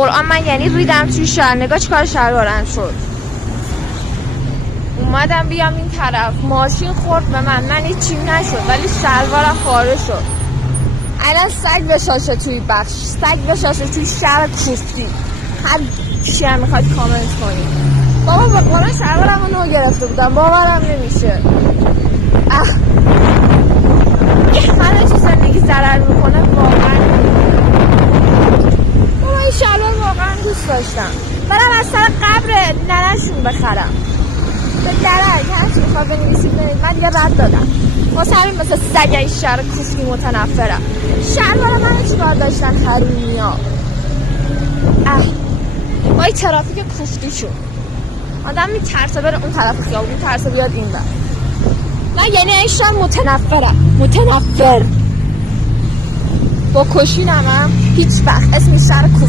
قرآن من یعنی ریدم توی شهر. نگاه چیکار شلوارم شد. اومدم بیام این طرف، ماشین خورد به من هیچی نشد ولی شلوارم پاره شد. الان سگ بشاشه توی بخش، سگ بشاشه توی شهر کوفتی. هر چی هم میخواید کامنت کنید. بابا به قرآن شلوارم رو نو گرفته بودم، باورم نمیشه. همه چیز زندگی ضرر میکنه واقعا. بابا این شلوار واقعا دوست داشتم، برم از سر قبر ننشون بخرم. به درک هرچی میخواد بنویسید نوید، من دیگه رد دادم. واسه همین مثل سگ این شهر کوفتی متنفرم. شلوار من چیکار داشتن حرومی ها. با این ترافیک کوفتی شد آدم میترسه بره اون طرف خیابون، میترسه بیاد این بر. من یعنی این شهر متنفرم، متنفر. با کشینم هم هیچ وقت اسم شهر کوفتی